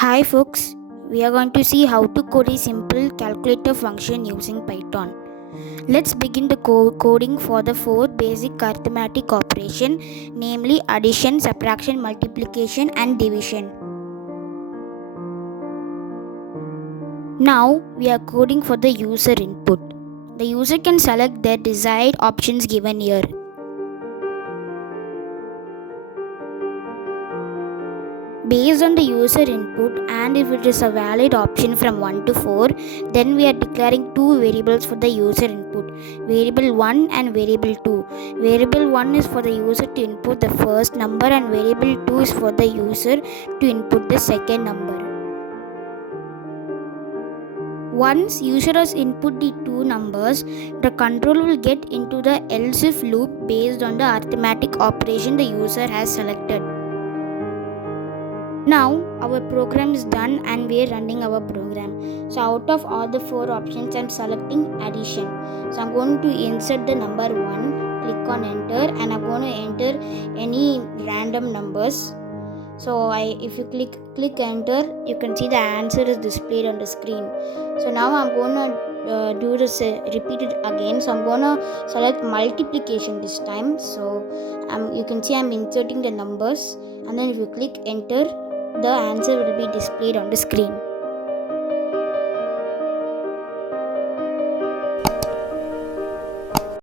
Hi folks, we are going to see how to code a simple calculator function using Python. Let's begin the coding for the four basic arithmetic operation, namely addition, subtraction, multiplication and division. Now we are coding for the user input. The user can select the desired options given here. Based on the user input, and if it is a valid option from 1 to 4, then we are declaring two variables for the user input, variable 1 and variable 2. Variable 1 is for the user to input the first number and variable 2 is for the user to input the second number. Once user has input the two numbers, the controller will get into the else if loop based on the arithmetic operation the user has selected. Now our program is done and we are running our program. So out of all the four options, I'm selecting addition. So I'm going to insert the number 1, click on enter, and I'm going to enter any random numbers. So if you click enter, you can see the answer is displayed on the screen. So now I'm going to do this, repeat it again. So I'm going to select multiplication this time. So you can see I'm inserting the numbers, and then if you click enter, the answer will be displayed on the screen.